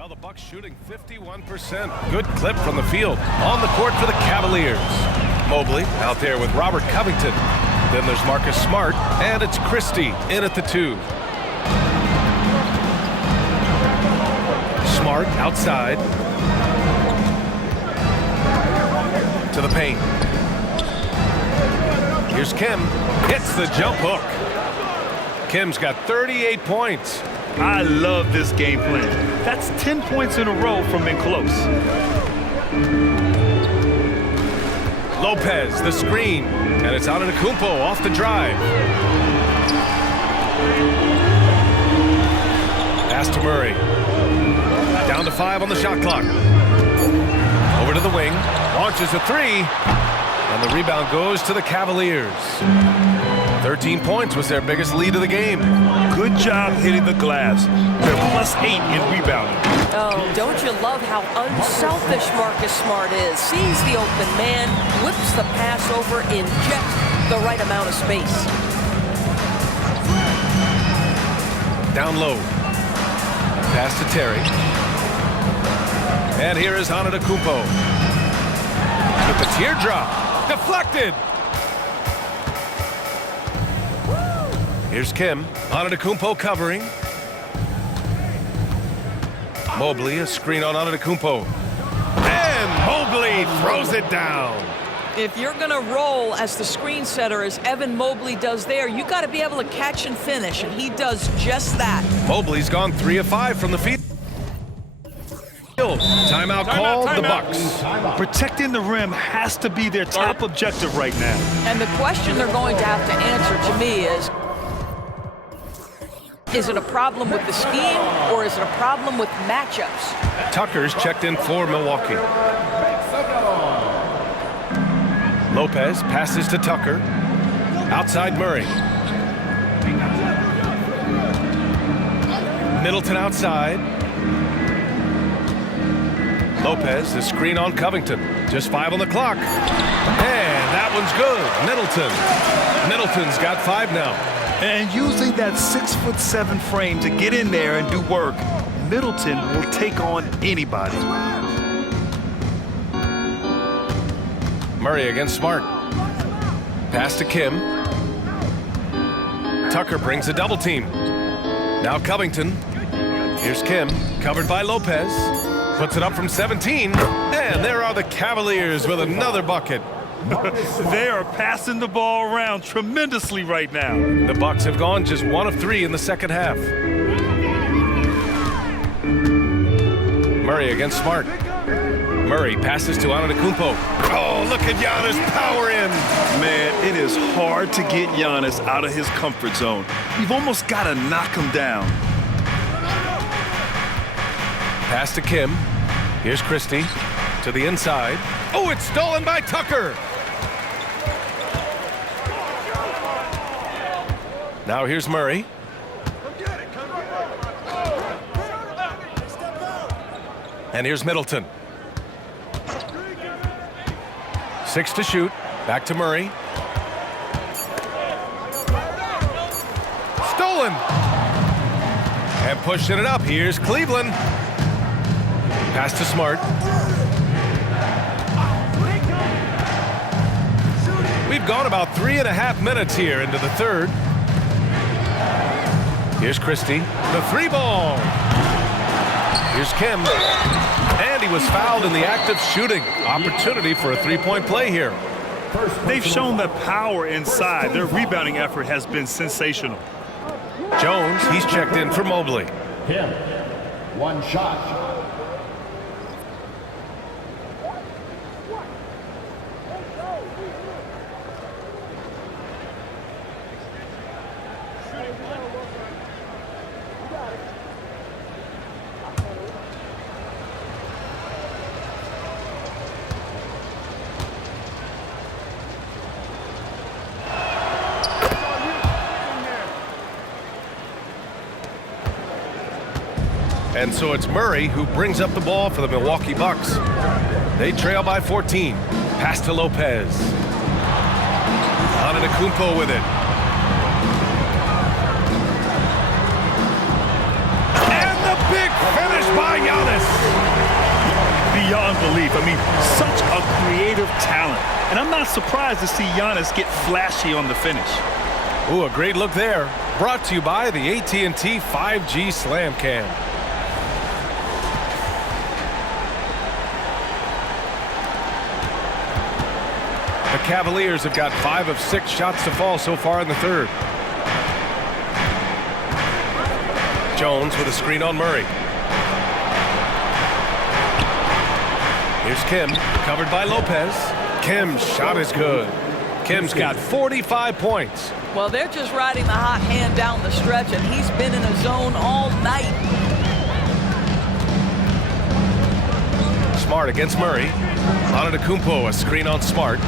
Well, the Bucks shooting 51%. Good clip from the field. On the court for the Cavaliers. Mobley out there with Robert Covington. Then there's Marcus Smart, and it's Christie in at the 2. Smart outside. To the paint. Here's Kim. Hits the jump hook. Kim's got 38 points. I love this game plan. That's 10 points in a row from in close. Lopez, the screen. And it's Antetokounmpo off the drive. Pass to Murray. Down to 5 on the shot clock. Over to the wing. Launches a 3. And the rebound goes to the Cavaliers. 13 points was their biggest lead of the game. Good job hitting the glass. They're +8 in rebounding. Oh, don't you love how unselfish Marcus Smart is? Sees the open man, whips the pass over in just the right amount of space. Down low. Pass to Terry. And here is Antetokounmpo. With the teardrop. Deflected. Here's Kim. Antetokounmpo covering. Mobley, a screen on Antetokounmpo. And Mobley throws it down. If you're going to roll as the screen setter as Evan Mobley does there, you got to be able to catch and finish, and he does just that. Mobley's gone 3 of 5 from the field. Timeout called. The Bucks. Protecting the rim has to be their top objective right now. And the question they're going to have to answer to me is it a problem with the scheme or is it a problem with matchups? Tucker's checked in for Milwaukee. Lopez passes to Tucker. Outside Murray. Middleton outside. Lopez, the screen on Covington. Just 5 on the clock. And that one's good. Middleton's got 5 now. And using that 6'7" frame to get in there and do work, Middleton will take on anybody. Murray against Smart. Pass to Kim. Tucker brings a double team. Now Covington. Here's Kim, covered by Lopez. Puts it up from 17. And there are the Cavaliers with another bucket. They are passing the ball around tremendously right now. The Bucks have gone just 1 of 3 in the second half. Murray against Smart. Murray passes to Antetokounmpo. Oh, look at Giannis power in. Man, it is hard to get Giannis out of his comfort zone. You've almost got to knock him down. Pass to Kim. Here's Christie to the inside. Oh, it's stolen by Tucker. Now here's Murray. And here's Middleton. 6 to shoot. Back to Murray. Stolen. And pushing it up. Here's Cleveland. Pass to Smart. We've gone about 3.5 minutes here into the third. Here's Christie. The 3-ball. Here's Kim. And he was fouled in the act of shooting. Opportunity for a 3-point play here. They've shown the power inside. Their rebounding effort has been sensational. Jones, he's checked in for Mobley. Kim, 1 shot. And so it's Murray who brings up the ball for the Milwaukee Bucks. They trail by 14. Pass to Lopez. Antetokounmpo with it. And the big finish by Giannis. belief. I mean, such a creative talent. And I'm not surprised to see Giannis get flashy on the finish. Ooh, a great look there. Brought to you by the AT&T 5G Slam Cam. The Cavaliers have got 5 of 6 shots to fall so far in the third. Jones with a screen on Murray. Here's Kim, covered by Lopez. Kim's shot is good. Kim's got 45 points. Well, they're just riding the hot hand down the stretch, and he's been in a zone all night. Smart against Murray. Antetokounmpo, a screen on Smart.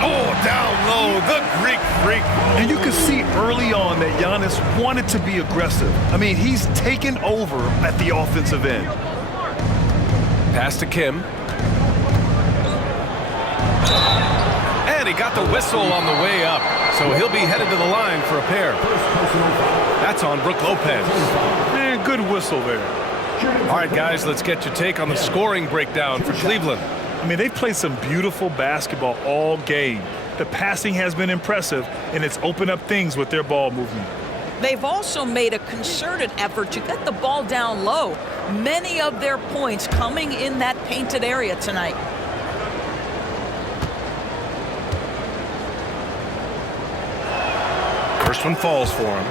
Oh, down low, the Greek freak. And you can see early on that Giannis wanted to be aggressive. I mean, he's taken over at the offensive end. Pass to Kim. And he got the whistle on the way up. So he'll be headed to the line for a pair. That's on Brook Lopez. Man, good whistle there. All right, guys, let's get your take on the scoring breakdown for Cleveland. I mean, they played some beautiful basketball all game. The passing has been impressive, and it's opened up things with their ball movement. They've also made a concerted effort to get the ball down low. Many of their points coming in that painted area tonight. First one falls for him.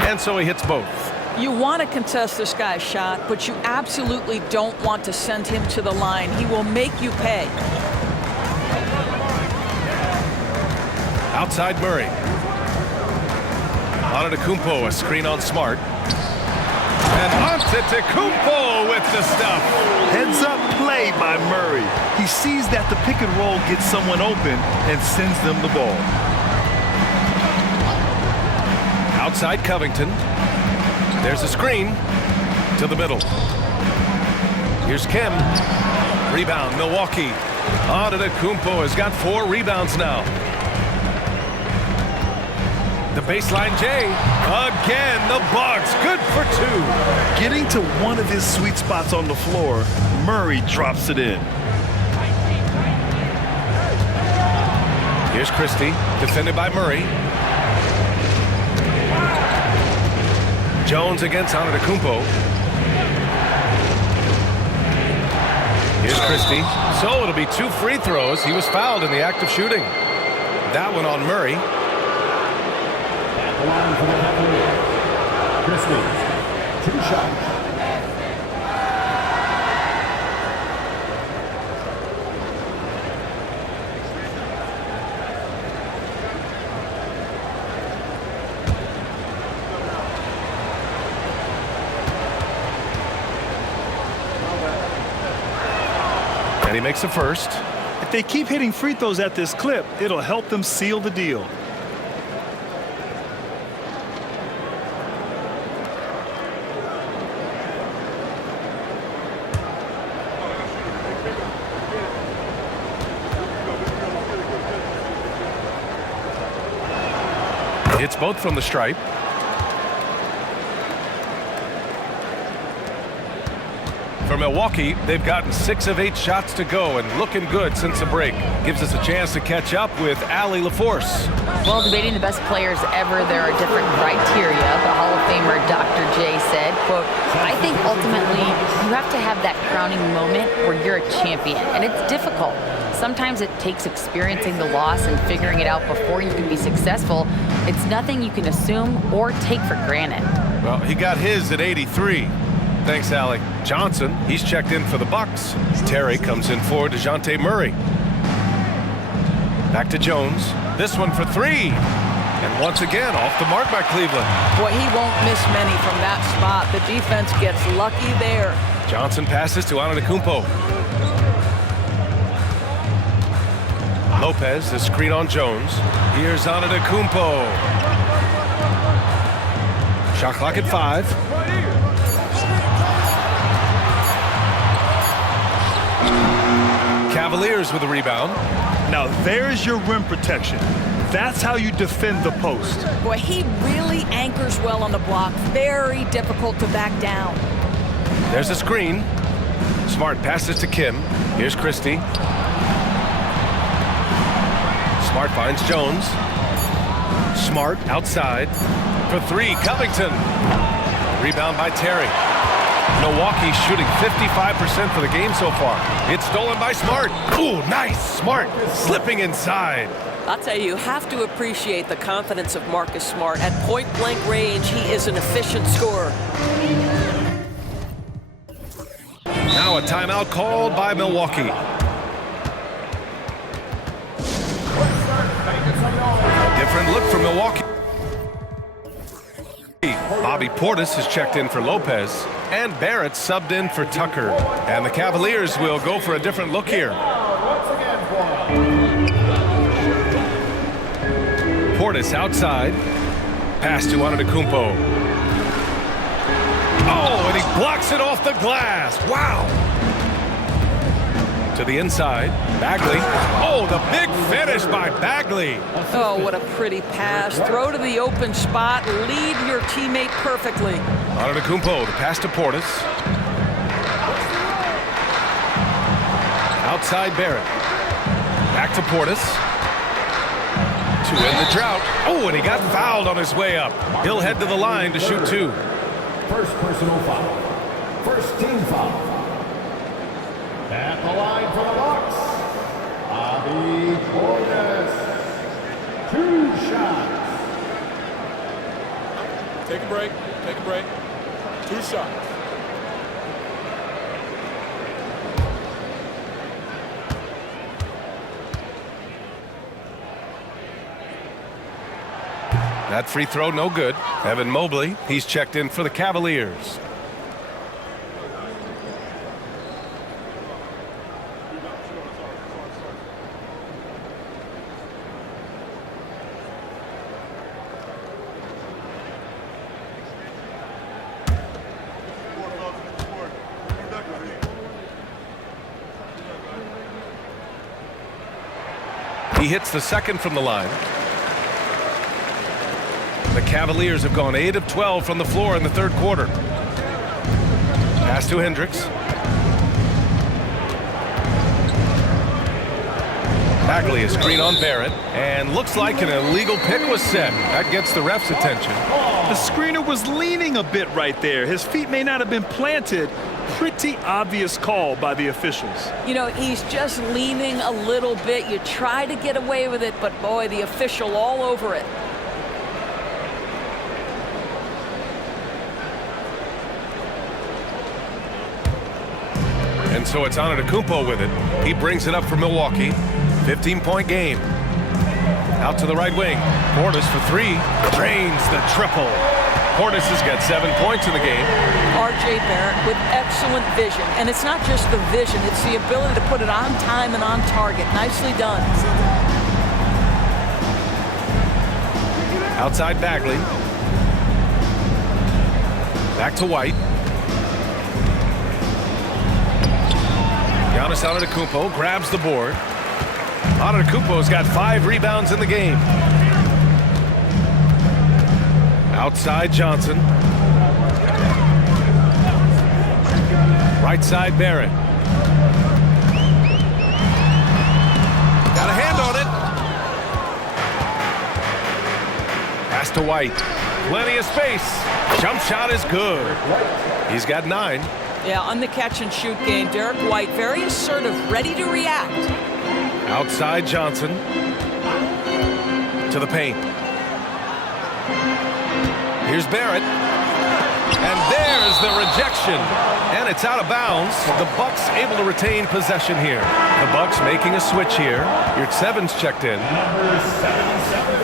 And so he hits both. You want to contest this guy's shot, but you absolutely don't want to send him to the line. He will make you pay. Outside Murray. Antetokounmpo, a screen on Smart. And Antetokounmpo with the stuff. Heads up play by Murray. He sees that the pick and roll gets someone open and sends them the ball. Outside Covington. There's a screen to the middle. Here's Kim. Rebound, Milwaukee. Antetokounmpo has got 4 rebounds now. The baseline J. Again, the Bucks. Good for 2. Getting to one of his sweet spots on the floor, Murray drops it in. Here's Christie, defended by Murray. Jones against Antetokounmpo. Here's Christie. So it'll be 2 free throws. He was fouled in the act of shooting. That one on Murray. At the line for the Cavaliers, Christie, 2 shots. And he makes the first. If they keep hitting free throws at this clip, it'll help them seal the deal. Hits both from the stripe. For Milwaukee, they've gotten 6 of 8 shots to go and looking good since the break. Gives us a chance to catch up with Allie LaForce. Well, debating the best players ever, there are different criteria. But Hall of Famer Dr. J said, quote, I think ultimately you have to have that crowning moment where you're a champion. And it's difficult. Sometimes it takes experiencing the loss and figuring it out before you can be successful. It's nothing you can assume or take for granted. Well, he got his at 83. Thanks, Allie. Johnson, he's checked in for the Bucks. Terry comes in for DeJounte Murray. Back to Jones. This one for 3. And once again, off the mark by Cleveland. Boy, he won't miss many from that spot. The defense gets lucky there. Johnson passes to Antetokounmpo. Lopez, the screen on Jones. Here's Antetokounmpo. Shot clock at 5. Cavaliers with the rebound. Now there's your rim protection. That's how you defend the post. Boy, he really anchors well on the block. Very difficult to back down. There's a screen. Smart passes to Kim. Here's Christie. Smart finds Jones. Smart outside for 3. Covington. Rebound by Terry. Milwaukee shooting 55% for the game so far. It's stolen by Smart. Ooh, nice. Smart slipping inside. I'll tell you have to appreciate the confidence of Marcus Smart. At point-blank range, he is an efficient scorer. Now a timeout called by Milwaukee. A different look for Milwaukee. Bobby Portis has checked in for Lopez, and Barrett subbed in for Tucker. And the Cavaliers will go for a different look here. Portis outside. Pass to Antetokounmpo. Oh, and he blocks it off the glass. Wow. To the inside. Bagley. Oh, the big finish by Bagley. Oh, what a pretty pass. Throw to the open spot. Lead your teammate perfectly. Antetokounmpo, the pass to Portis. Outside Barrett. Back to Portis. To end the drought. Oh, and he got fouled on his way up. He'll head to the line to shoot 2. First personal foul. First team foul. At the line for the Bucks, Bobby Portis. 2 shots. Take a break. Take a break. 2 shots. That free throw no good. Evan Mobley, he's checked in for the Cavaliers. He hits the second from the line. The Cavaliers have gone 8 of 12 from the floor in the third quarter. Pass to Hendricks. Bagley a screen on Barrett, and looks like an illegal pick was set. That gets the ref's attention. The screener was leaning a bit right there. His feet may not have been planted. Pretty obvious call by the officials. You know, he's just leaning a little bit. You try to get away with it, but boy, the official all over it. And so it's Antetokounmpo with it. He brings it up for Milwaukee. 15-point game. Out to the right wing. Portis for 3. Drains the triple. Portis has got 7 points in the game. R.J. Barrett with excellent vision. And it's not just the vision, it's the ability to put it on time and on target. Nicely done. Outside Bagley. Back to White. Giannis Antetokounmpo grabs the board. Antetokounmpo's got 5 rebounds in the game. Outside Johnson. Right side Barrett. Got a hand on it. Pass to White. Plenty of space. Jump shot is good. He's got 9. Yeah, on the catch and shoot game, Derek White very assertive, ready to react. Outside Johnson. To the paint. Here's Barrett. And there's the rejection. And it's out of bounds. The Bucks able to retain possession here. The Bucks making a switch here. Yurtseven's checked in. Number 77.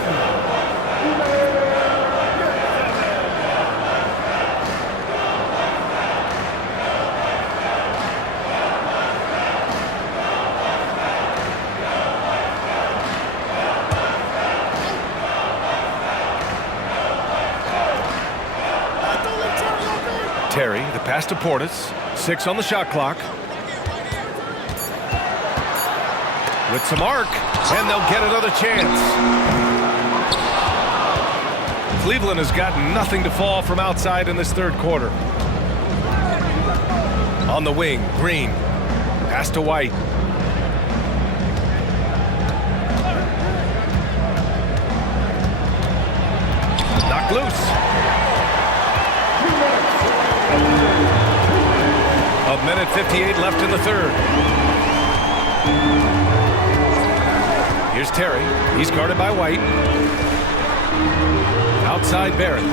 Terry, the pass to Portis. 6 on the shot clock. With some arc, and they'll get another chance. Cleveland has got nothing to fall from outside in this third quarter. On the wing, Green. Pass to White. Knocked loose. A minute 58 left in the third. Here's Terry. He's guarded by White. Outside Barrett.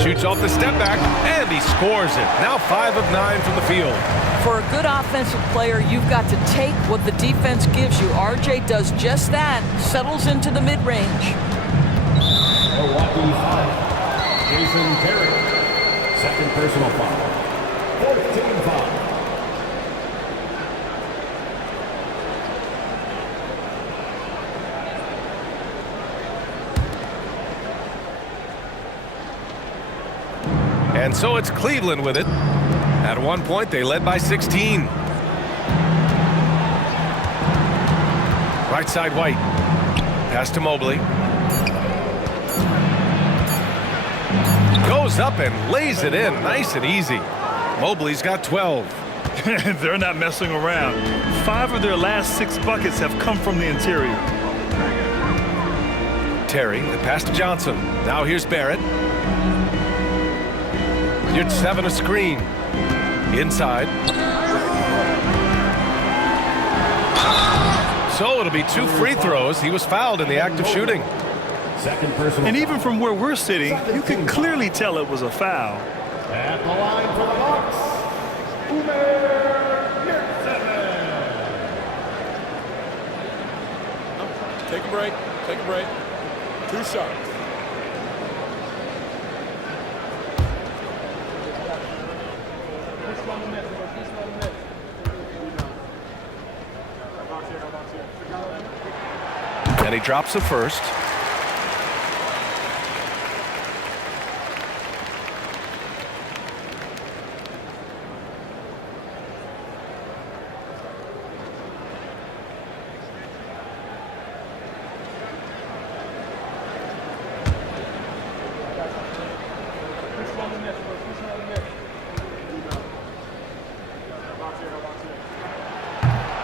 Shoots off the step back, and he scores it. Now 5 of 9 from the field. For a good offensive player, you've got to take what the defense gives you. RJ does just that. Settles into the mid-range. Milwaukee foul. Jason Terry. Second personal foul. 14 foul. And so it's Cleveland with it. At one point, they led by 16. Right side, White. Pass to Mobley. Goes up and lays it in. Nice and easy. Mobley's got 12. They're not messing around. 5 of their last 6 buckets have come from the interior. Terry, the pass to Johnson. Now here's Barrett. Here's 7 a screen. Inside. So it'll be 2 free throws. He was fouled in the act of shooting. Second personal. And even from where we're sitting, you can clearly tell it was a foul. At the line for the Bucks, Take a break. Take a break. 2 shots. And he drops the first.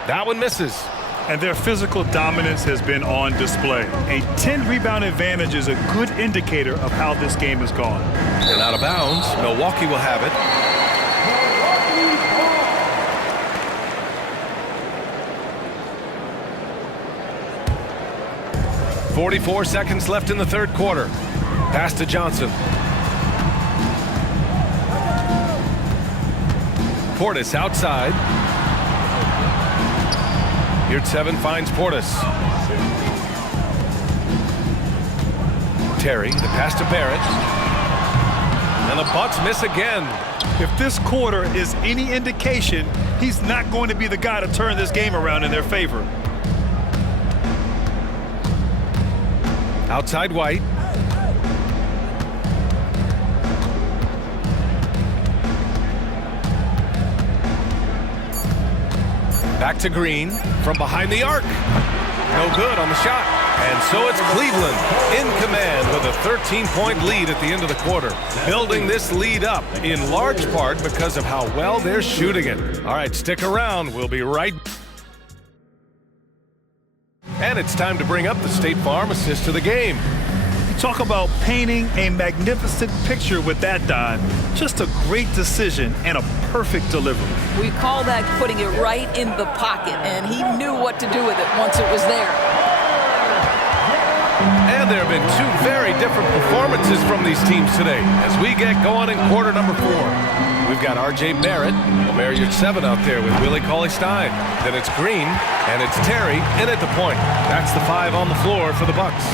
That one misses. And their physical dominance has been on display. A 10-rebound advantage is a good indicator of how this game has gone. And out of bounds. Milwaukee will have it. .44 seconds left in the third quarter. Pass to Johnson. Portis outside. Here at 7 finds Portis. Terry, the pass to Barrett. And the Bucks miss again. If this quarter is any indication, he's not going to be the guy to turn this game around in their favor. Outside White. Back to Green from behind the arc. No good on the shot. And so it's Cleveland in command with a 13-point lead at the end of the quarter. Building this lead up in large part because of how well they're shooting it. All right, stick around. We'll be right back. And it's time to bring up the State Farm assist to the game. Talk about painting a magnificent picture with that dive. Just a great decision and a perfect delivery. We call that putting it right in the pocket, and he knew what to do with it once it was there. And there have been 2 very different performances from these teams today as we get going in quarter number 4. We've got R.J. Barrett, Marriott 7 out there with Willie Cauley-Stein. Then it's Green, and it's Terry in at the point. That's the 5 on the floor for the Bucks.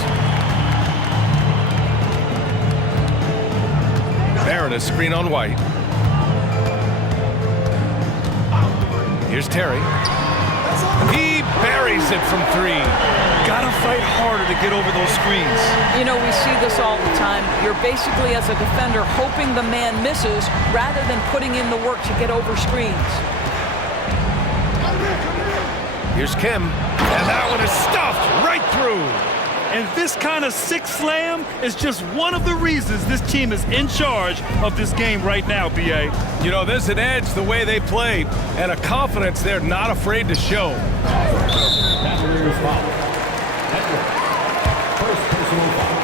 Barrett, a screen on White. Here's Terry. He buries it from 3. Gotta fight harder to to get over those screens. You know, we see this all the time. You're basically, as a defender, hoping the man misses rather than putting in the work to get over screens. Here's Kim, and that one is stuffed right through. And this kind of sick slam is just one of the reasons this team is in charge of this game right now, B.A. You know, there's an edge the way they play and a confidence they're not afraid to show. Cavaliers foul. Edwards. First personal foul.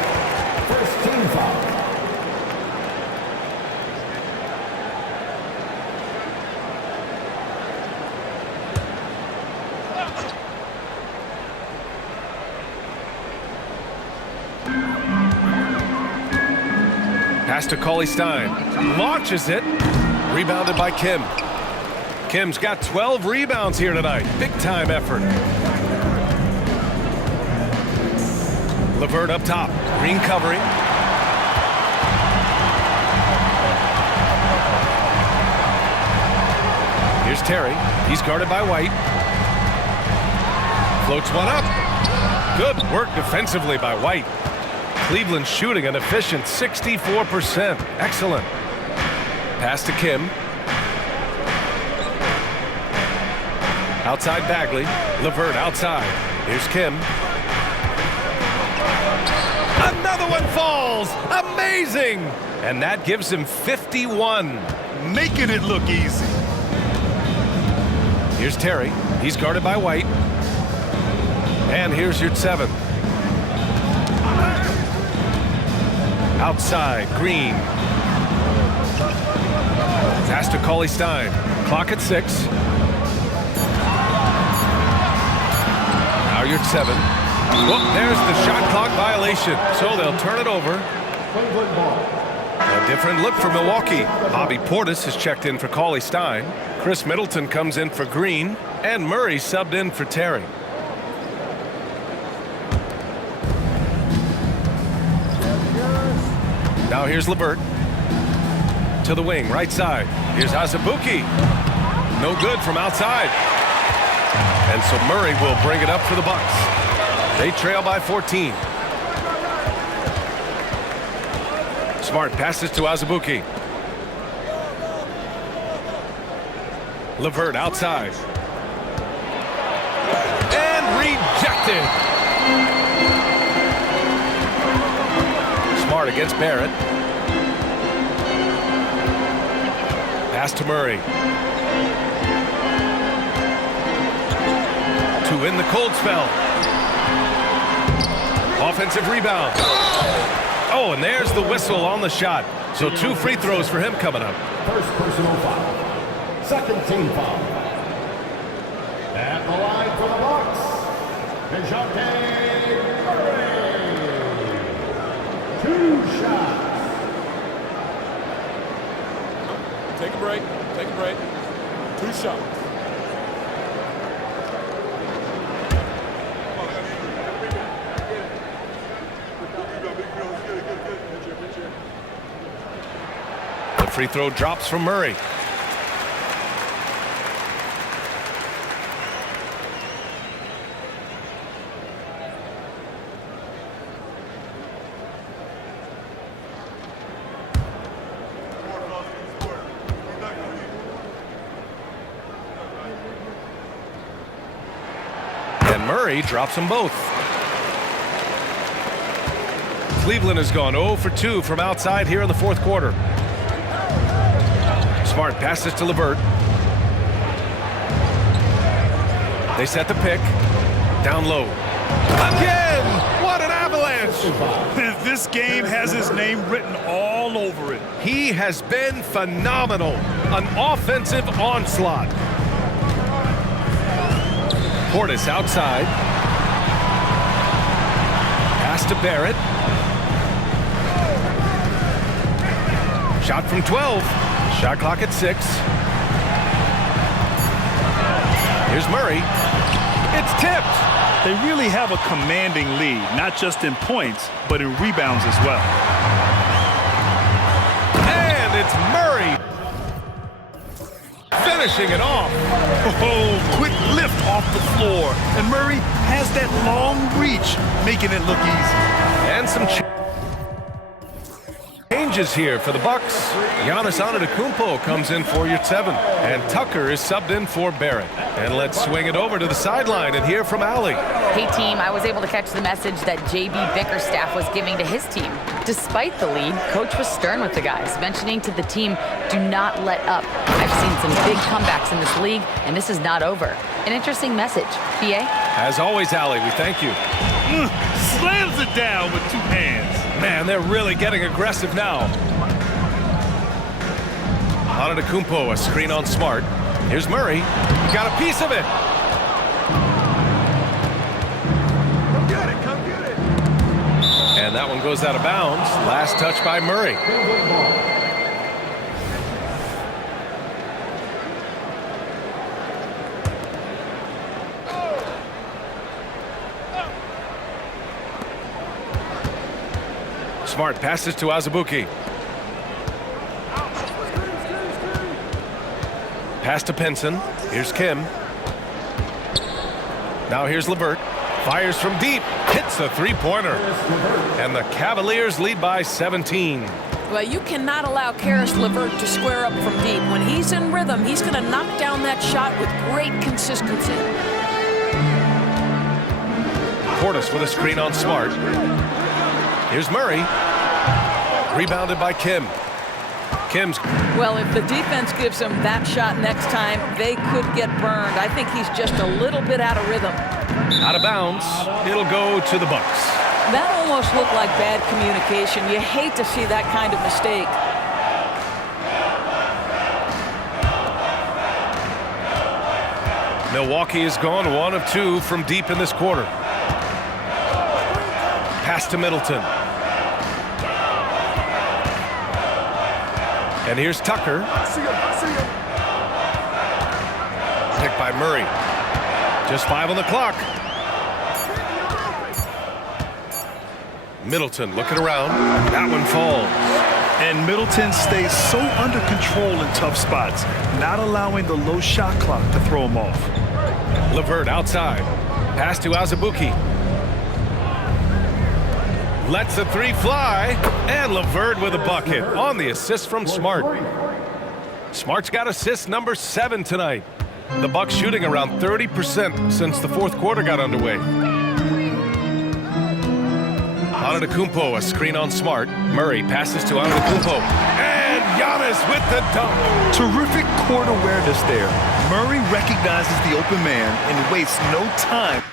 First team foul. Pass to Cauley-Stein. Launches it. Rebounded by Kim. Kim's got 12 rebounds here tonight. Big-time effort. LeVert up top. Green covering. Here's Terry. He's guarded by White. Floats one up. Good work defensively by White. Cleveland shooting an efficient 64%. Excellent. Pass to Kim. Outside Bagley. LeVert outside. Here's Kim. Another one falls. Amazing. And that gives him 51. Making it look easy. Here's Terry. He's guarded by White. And here's your 7. Outside, Green. Pass to Cauley-Stein. Clock at 6. Now you're at 7. Well, there's the shot clock violation, so they'll turn it over. Cleveland ball. A different look for Milwaukee. Bobby Portis has checked in for Cauley-Stein. Chris Middleton comes in for Green. And Murray subbed in for Terry. Now here's LeVert. To the wing, right side. Here's Azubuike. No good from outside. And so Murray will bring it up for the Bucks. They trail by 14. Smart passes to Azubuike. LeVert outside. And rejected. Smart against Barrett. Pass to Murray. To win the cold spell. Offensive rebound. Oh, and there's the whistle on the shot. So 2 free throws for him coming up. First personal foul. Second team foul. At the line for the Bucks, DeJounte Murray. 2 shots. Take a break. Take a break. 2 shots. The free throw drops from Murray. And Murray drops them both. Cleveland has gone 0 for 2 from outside here in the 4th quarter. Smart passes to LeVert. They set the pick. Down low. Again! What an avalanche! This game has his name written all over it. He has been phenomenal. An offensive onslaught. Portis outside. Pass to Barrett. Shot from 12. Shot clock at 6. Here's Murray. It's tipped. They really have a commanding lead, not just in points, but in rebounds as well. And it's Murray. finishing it off. Oh, quick lift off the floor. And Murray has that long reach, making it look easy. And some changes here for the Bucks. Giannis Antetokounmpo comes in for your 7. And Tucker is subbed in for Barrett. And let's swing it over to the sideline and hear from Allie. Hey team, I was able to catch the message that JB Bickerstaff was giving to his team. Despite the lead, coach was stern with the guys, mentioning to the team, do not let up. I've seen some big comebacks in this league, and this is not over. An interesting message. PA? As always, Allie, we thank you. Slams it down with 2 hands. Man, they're really getting aggressive now. Antetokounmpo, a screen on Smart. Here's Murray. He got a piece of it. Come get it, come get it. And that one goes out of bounds. Last touch by Murray. Smart passes to Azubuike. Pass to Pinson. Here's Kim. Now here's LeVert. Fires from deep. Hits the three-pointer. And the Cavaliers lead by 17. Well, you cannot allow Karis LeVert to square up from deep. When he's in rhythm, he's going to knock down that shot with great consistency. Portis with a screen on Smart. Here's Murray. Rebounded by Kim. Kim's. Well, if the defense gives him that shot next time, they could get burned. I think he's just a little bit out of rhythm. Out of bounds. It'll go to the Bucks. That almost looked like bad communication. You hate to see that kind of mistake. Milwaukee is gone 1 of 2 from deep in this quarter. Pass to Middleton. And here's Tucker. Picked by Murray. Just 5 on the clock. Middleton looking around. That one falls. And Middleton stays so under control in tough spots, not allowing the low shot clock to throw him off. LeVert outside. Pass to Azubuike. Lets the 3 fly. And LeVert with a bucket on the assist from Smart. Smart's got assist number 7 tonight. The Bucks shooting around 30% since the 4th quarter got underway. Antetokounmpo, a screen on Smart. Murray passes to Antetokounmpo. And Giannis with the dunk. Terrific court awareness there. Murray recognizes the open man and wastes no time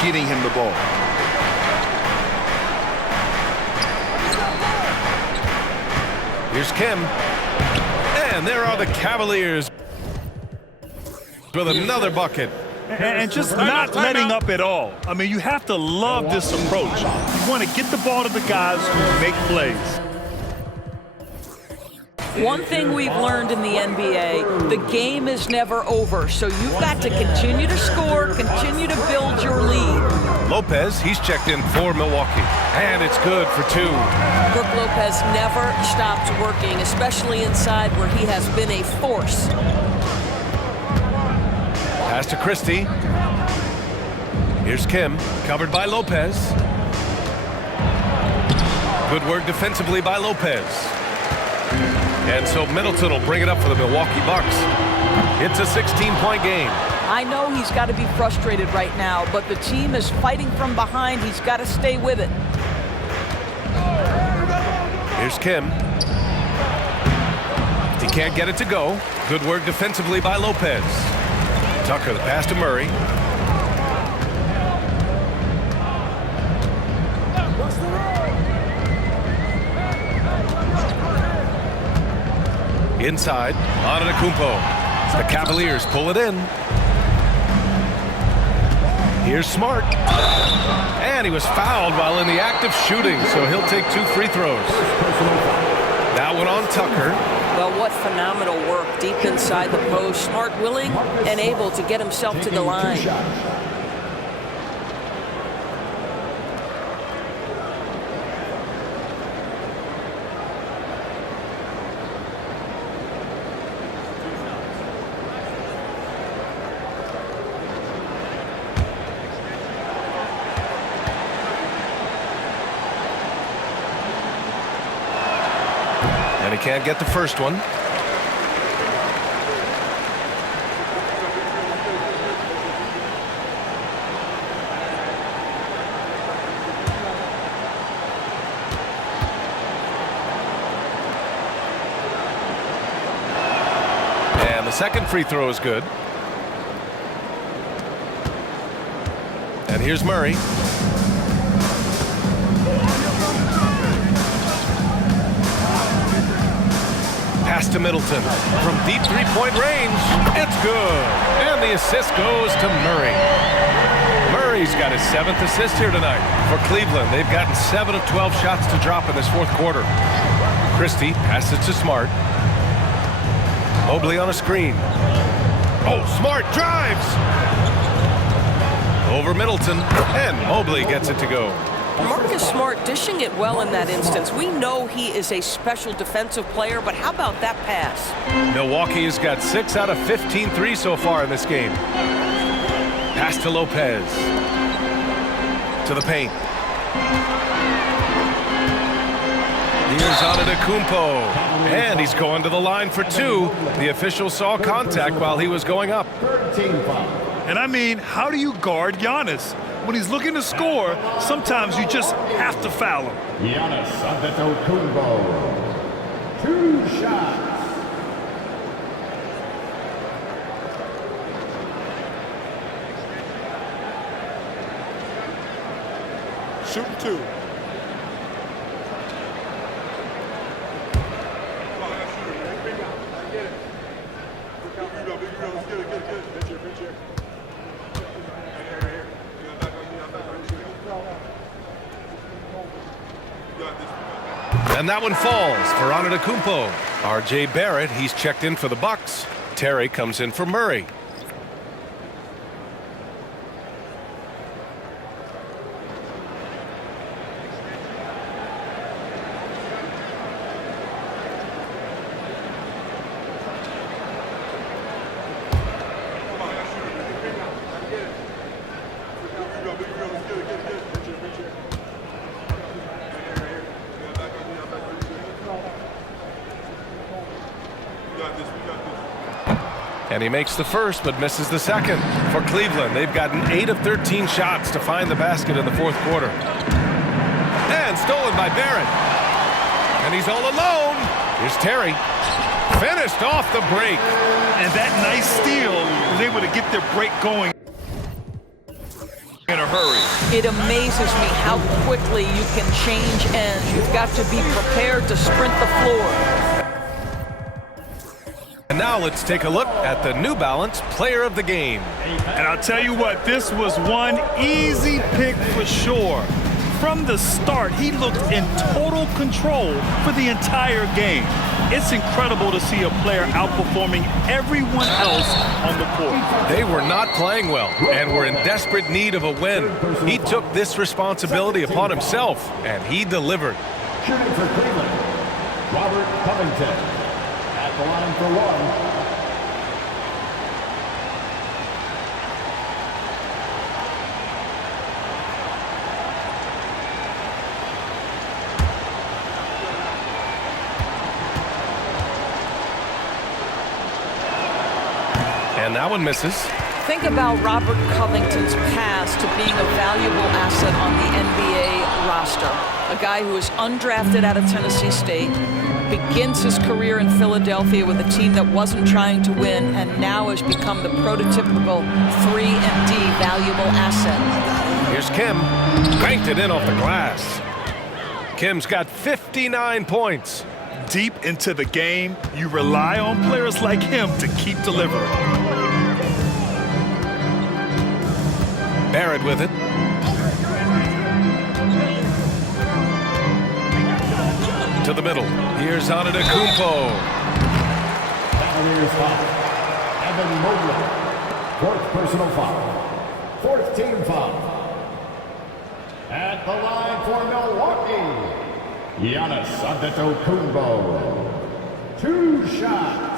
getting him the ball. Here's Kim. And there are the Cavaliers with another bucket. And just not letting up at all. I mean, you have to love this approach. You want to get the ball to the guys who make plays. One thing we've learned in the NBA, the game is never over. So you've got to continue to score, continue to build your lead. Lopez, he's checked in for Milwaukee. And it's good for 2. Brook Lopez never stops working, especially inside where he has been a force. Pass to Christie. Here's Kim, covered by Lopez. Good work defensively by Lopez. And so Middleton will bring it up for the Milwaukee Bucks. It's a 16-point game. I know he's got to be frustrated right now, but the team is fighting from behind. He's got to stay with it. Here's Kim. He can't get it to go. Good work defensively by Lopez. Tucker, the pass to Murray. Inside, Antetokounmpo. The Cavaliers pull it in. Here's Smart. And he was fouled while in the act of shooting, so he'll take 2 free throws. That one on Tucker. Well, what phenomenal work deep inside the post. Smart, willing, and able to get himself to the line. he can't get the first one. And the second free throw is good. And here's Murray. Pass to Middleton from deep three-point range. It's good. And the assist goes to Murray. Murray's got his 7th assist here tonight. For Cleveland, they've gotten 7 of 12 shots to drop in this fourth quarter. Christie passes to Smart. Mobley on a screen. Oh, Smart drives! Over Middleton, and Mobley gets it to go. Marcus Smart dishing it well in that instance. We know he is a special defensive player, but how about that pass? Milwaukee has got 6 out of 15 threes so far in this game. Pass to Lopez. To the paint. Here's Antetokounmpo. And he's going to the line for 2. The official saw contact while he was going up. And I mean, how do you guard Giannis? When he's looking to score, sometimes you just have to foul him. Giannis Antetokounmpo. 2 shots. Shooting 2. And that one falls for Antetokounmpo. R.J. Barrett, he's checked in for the Bucks. Terry comes in for Murray. And he makes the first, but misses the second. For Cleveland, they've gotten 8 of 13 shots to find the basket in the fourth quarter. And stolen by Barrett. And he's all alone. Here's Terry. Finished off the break. And that nice steal was able to get their break going in a hurry. It amazes me how quickly you can change ends. You've got to be prepared to sprint the floor. And now let's take a look at the New Balance Player of the Game. And I'll tell you what, this was one easy pick for sure. From the start, he looked in total control for the entire game. It's incredible to see a player outperforming everyone else on the court. They were not playing well and were in desperate need of a win. He took this responsibility upon himself, and he delivered. Shooting for Cleveland, Robert Covington. At the line for 1. And that one misses. Think about Robert Covington's path to being a valuable asset on the NBA roster. A guy who is undrafted out of Tennessee State, begins his career in Philadelphia with a team that wasn't trying to win, and now has become the prototypical 3-and-D valuable asset. Here's Kim. Cranked it in off the glass. Kim's got 59 points. Deep into the game, you rely on players like him to keep delivering. Barrett with it. To the middle. Here's Antetokounmpo. Cavaliers foul. Evan Mobley. 4th personal foul. 4th team foul. At the line for Milwaukee, Giannis Antetokounmpo. 2 shots.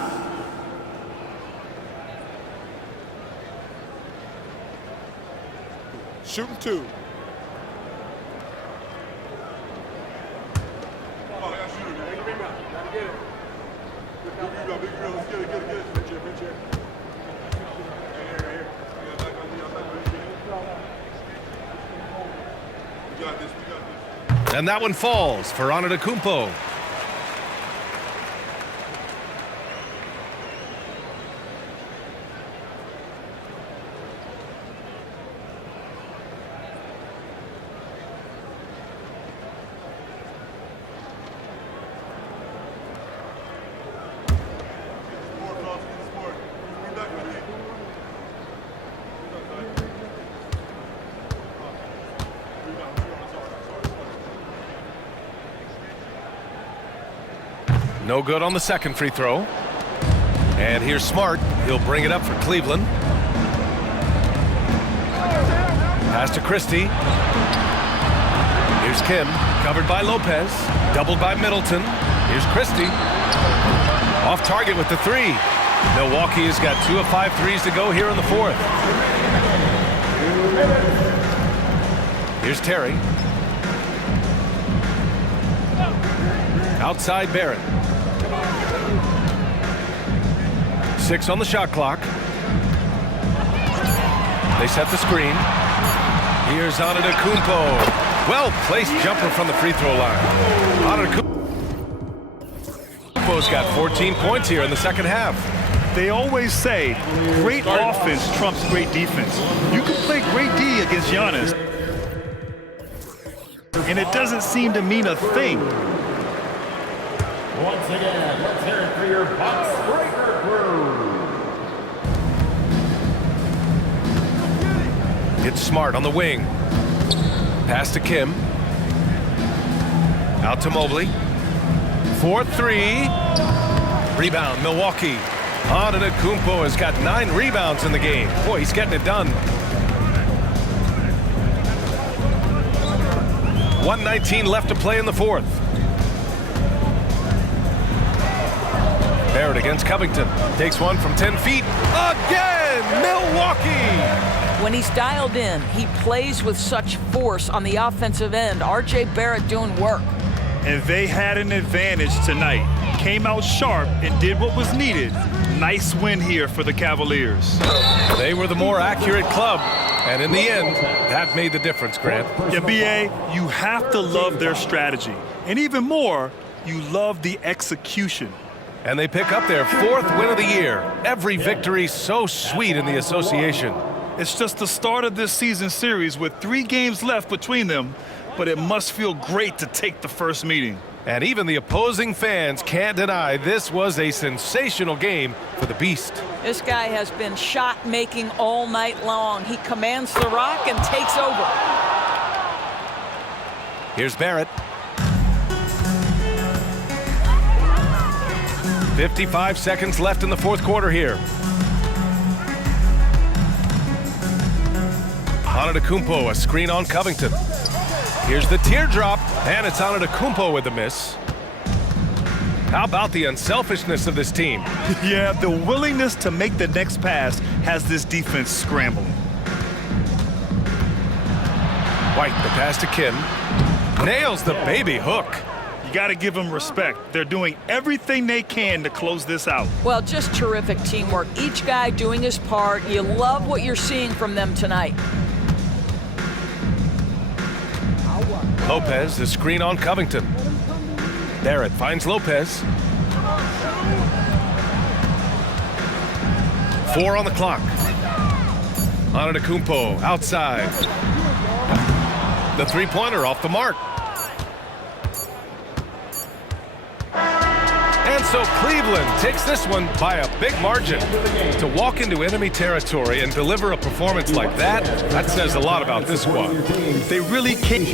Shooting 2. And that one falls for Antetokounmpo. No good on the second free throw. And here's Smart. He'll bring it up for Cleveland. Pass to Christie. Here's Kim, covered by Lopez. Doubled by Middleton. Here's Christie. Off target with the three. Milwaukee has got 2 of 5 threes to go here in the fourth. Here's Terry. Outside Barrett. 6 on the shot clock. They set the screen. Here's Antetokounmpo. Well-placed jumper from the free throw line. Antetokounmpo's got 14 points here in the second half. They always say great offense trumps great defense. You can play great D against Giannis, and it doesn't seem to mean a thing. Once again, let's hear it for your Bucks Breaker crew. It's Smart on the wing. Pass to Kim. Out to Mobley. 4-3. Rebound, Milwaukee. Antetokounmpo has got 9 rebounds in the game. Boy, he's getting it done. 1:19 left to play in the fourth. Barrett against Covington. Takes one from 10 feet. Again, Milwaukee! When he's dialed in, he plays with such force on the offensive end. R.J. Barrett doing work. And they had an advantage tonight. Came out sharp and did what was needed. Nice win here for the Cavaliers. They were the more accurate club. And in the end, that made the difference, Grant. Yeah, B.A., you have to love their strategy. And even more, you love the execution. And they pick up their 4th win of the year. Every victory so sweet in the association. It's just the start of this season series with 3 games left between them, but it must feel great to take the first meeting. And even the opposing fans can't deny this was a sensational game for the Beast. This guy has been shot-making all night long. He commands the rock and takes over. Here's Barrett. 55 seconds left in the fourth quarter here. Antetokounmpo, a screen on Covington. Here's the teardrop, and it's Antetokounmpo with the miss. How about the unselfishness of this team? Yeah, the willingness to make the next pass has this defense scrambling. White, the pass to Kim. Nails the baby hook. You got to give them respect. They're doing everything they can to close this out. Well, just terrific teamwork. Each guy doing his part. You love what you're seeing from them tonight. Lopez, the screen on Covington. Barrett finds Lopez. 4 on the clock. Antetokounmpo outside. The three-pointer off the mark. And so Cleveland takes this one by a big margin. To walk into enemy territory and deliver a performance like that, that says a lot about this squad. They really can't.